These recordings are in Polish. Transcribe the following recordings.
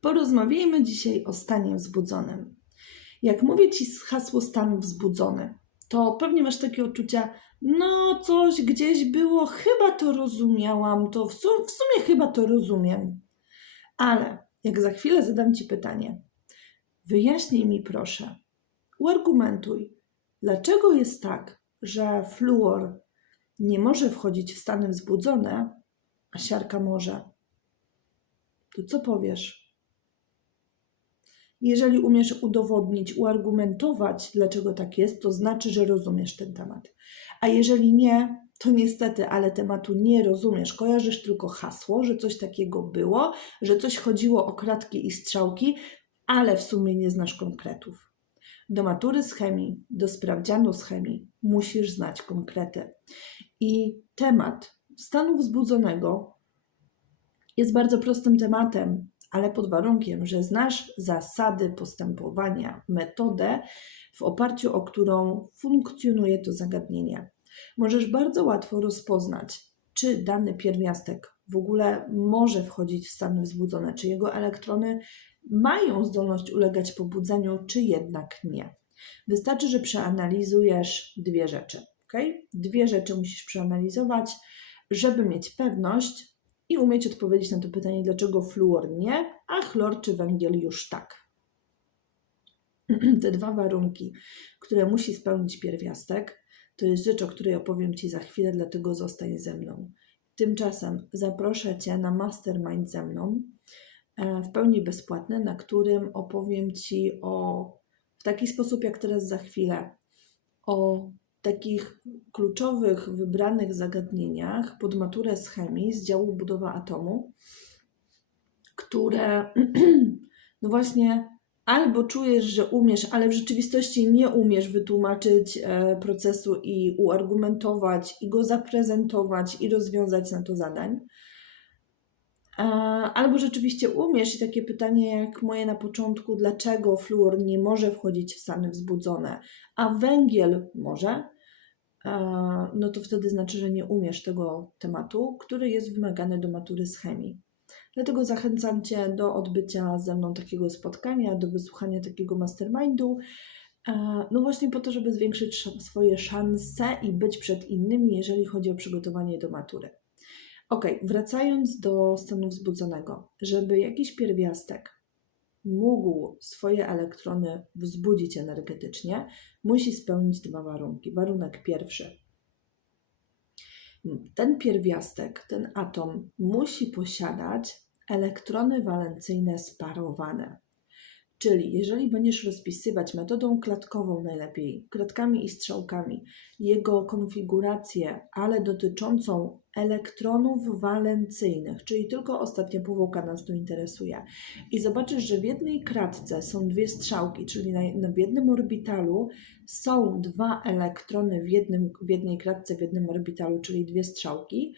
Porozmawiajmy dzisiaj o stanie wzbudzonym. Jak mówię Ci hasło stan wzbudzony, to pewnie masz takie odczucia, no coś gdzieś było, chyba to rozumiałam, to w, su- w sumie chyba to rozumiem. Ale jak za chwilę zadam Ci pytanie, wyjaśnij mi proszę, uargumentuj, dlaczego jest tak, że fluor nie może wchodzić w stany wzbudzone, a siarka może. To co powiesz? Jeżeli umiesz udowodnić, uargumentować, dlaczego tak jest, to znaczy, że rozumiesz ten temat. A jeżeli nie, to niestety, ale tematu nie rozumiesz. Kojarzysz tylko hasło, że coś takiego było, że coś chodziło o kratki i strzałki, ale w sumie nie znasz konkretów. Do matury z chemii, do sprawdzianu z chemii musisz znać konkrety. I temat stanu wzbudzonego jest bardzo prostym tematem, ale pod warunkiem, że znasz zasady postępowania, metodę, w oparciu o którą funkcjonuje to zagadnienie. Możesz bardzo łatwo rozpoznać, czy dany pierwiastek w ogóle może wchodzić w stany wzbudzone, czy jego elektrony mają zdolność ulegać pobudzeniu, czy jednak nie. Wystarczy, że przeanalizujesz dwie rzeczy. ok? Dwie rzeczy musisz przeanalizować, żeby mieć pewność i umieć odpowiedzieć na to pytanie, dlaczego fluor nie, a chlor czy węgiel już tak. Te dwa warunki, które musi spełnić pierwiastek, to jest rzecz, o której opowiem Ci za chwilę, dlatego zostań ze mną. Tymczasem zaproszę Cię na mastermind ze mną, e, w pełni bezpłatny, na którym opowiem Ci o, w taki sposób jak teraz za chwilę, o takich kluczowych, wybranych zagadnieniach pod maturę z chemii z działu budowa atomu, które no właśnie albo czujesz, że umiesz, ale w rzeczywistości nie umiesz wytłumaczyć e, procesu i uargumentować, i go zaprezentować, i rozwiązać na to zadań. Albo rzeczywiście umiesz i takie pytanie jak moje na początku, dlaczego fluor nie może wchodzić w stany wzbudzone, a węgiel może, no to wtedy znaczy, że nie umiesz tego tematu, który jest wymagany do matury z chemii. Dlatego zachęcam Cię do odbycia ze mną takiego spotkania, do wysłuchania takiego mastermindu. No właśnie po to, żeby zwiększyć sz- swoje szanse i być przed innymi, jeżeli chodzi o przygotowanie do matury. Ok, wracając do stanu wzbudzonego, żeby jakiś pierwiastek mógł swoje elektrony wzbudzić energetycznie, musi spełnić dwa warunki. Warunek pierwszy. Ten pierwiastek, ten atom musi posiadać elektrony walencyjne sparowane. Czyli jeżeli będziesz rozpisywać metodą klatkową najlepiej, kratkami i strzałkami, jego konfigurację, ale dotyczącą elektronów walencyjnych, czyli tylko ostatnia powłoka nas tu interesuje. I zobaczysz, że w jednej kratce są dwie strzałki, czyli na, na, jednym orbitalu są dwa elektrony w, jednym, w jednej kratce, w jednym orbitalu, czyli dwie strzałki,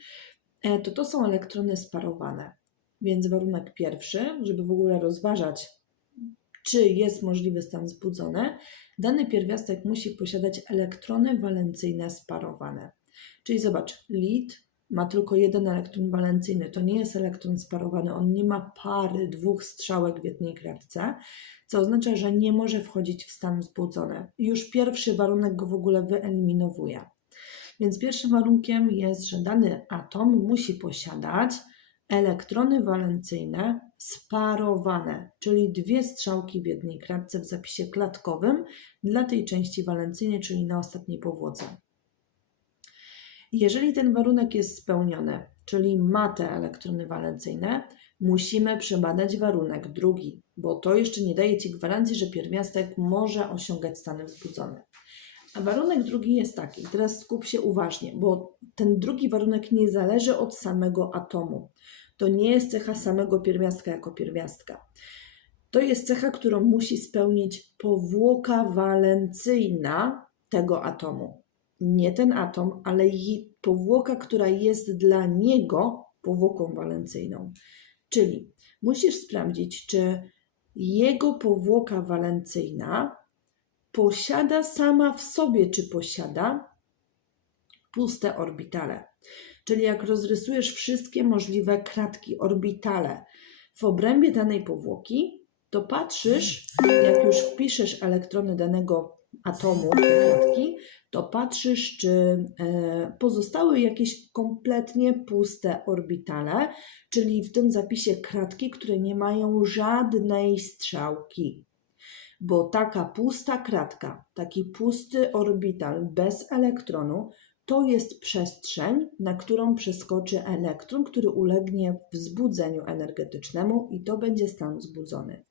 e, to to są elektrony sparowane. Więc warunek pierwszy, żeby w ogóle rozważać, czy jest możliwy stan wzbudzony, dany pierwiastek musi posiadać elektrony walencyjne sparowane. Czyli zobacz, lid ma tylko jeden elektron walencyjny, to nie jest elektron sparowany, on nie ma pary dwóch strzałek w jednej kratce, co oznacza, że nie może wchodzić w stan wzbudzony. Już pierwszy warunek go w ogóle wyeliminowuje. Więc pierwszym warunkiem jest, że dany atom musi posiadać elektrony walencyjne sparowane, czyli dwie strzałki w jednej kratce w zapisie klatkowym dla tej części walencyjnej, czyli na ostatniej powłoce. Jeżeli ten warunek jest spełniony, czyli ma te elektrony walencyjne, musimy przebadać warunek drugi, bo to jeszcze nie daje Ci gwarancji, że pierwiastek może osiągać stany wzbudzone. A warunek drugi jest taki, teraz skup się uważnie, bo ten drugi warunek nie zależy od samego atomu. To nie jest cecha samego pierwiastka jako pierwiastka. To jest cecha, którą musi spełnić powłoka walencyjna tego atomu. Nie ten atom, ale powłoka, która jest dla niego powłoką walencyjną. Czyli musisz sprawdzić, czy jego powłoka walencyjna posiada sama w sobie, czy posiada puste orbitale. Czyli jak rozrysujesz wszystkie możliwe kratki, orbitale, W obrębie danej powłoki to patrzysz, jak już wpiszesz elektrony danego atomu do kratki, to patrzysz, czy e, pozostały jakieś kompletnie puste orbitale, czyli w tym zapisie kratki, które nie mają żadnej strzałki. Bo taka pusta kratka, taki pusty orbital bez elektronu, to jest przestrzeń, na którą przeskoczy elektron, który ulegnie wzbudzeniu energetycznemu i to będzie stan wzbudzony.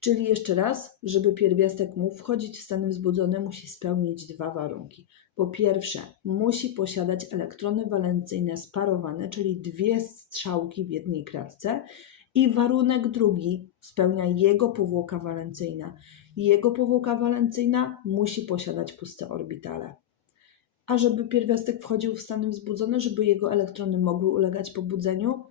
Czyli jeszcze raz, żeby pierwiastek mógł wchodzić w stany wzbudzone, musi spełnić dwa warunki. Po pierwsze, musi posiadać elektrony walencyjne sparowane, czyli dwie strzałki w jednej kratce. I warunek drugi spełnia jego powłoka walencyjna. Jego powłoka walencyjna musi posiadać puste orbitale. A żeby pierwiastek wchodził w stany wzbudzone, żeby jego elektrony mogły ulegać pobudzeniu,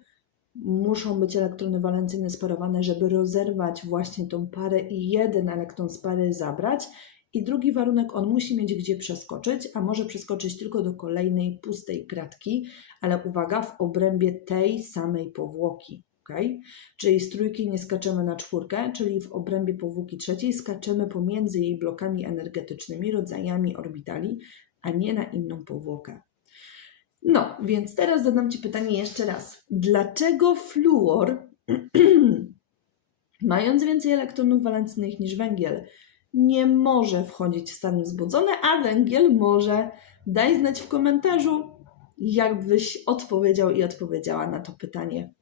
muszą być elektrony walencyjne sparowane, żeby rozerwać właśnie tą parę i jeden elektron z pary zabrać. I drugi warunek, on musi mieć gdzie przeskoczyć, a może przeskoczyć tylko do kolejnej pustej kratki, ale uwaga, w obrębie tej samej powłoki. Okay? Czyli z trójki nie skaczemy na czwórkę, czyli w obrębie powłoki trzeciej skaczemy pomiędzy jej blokami energetycznymi, rodzajami orbitali, a nie na inną powłokę. No, więc teraz zadam Ci pytanie jeszcze raz. Dlaczego fluor, mając więcej elektronów walencyjnych niż węgiel, nie może wchodzić w stan wzbudzony, a węgiel może? Daj znać w komentarzu, jakbyś odpowiedział i odpowiedziała na to pytanie.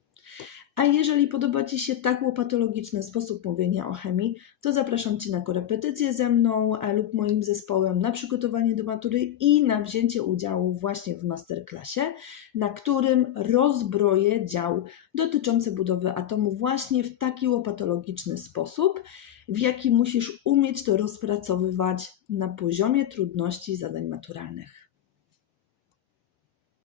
A jeżeli podoba Ci się tak łopatologiczny sposób mówienia o chemii, to zapraszam Cię na korepetycję ze mną e, lub moim zespołem na przygotowanie do matury i na wzięcie udziału właśnie w masterclassie, na którym rozbroję dział dotyczący budowy atomu właśnie w taki łopatologiczny sposób, w jaki musisz umieć to rozpracowywać na poziomie trudności zadań maturalnych.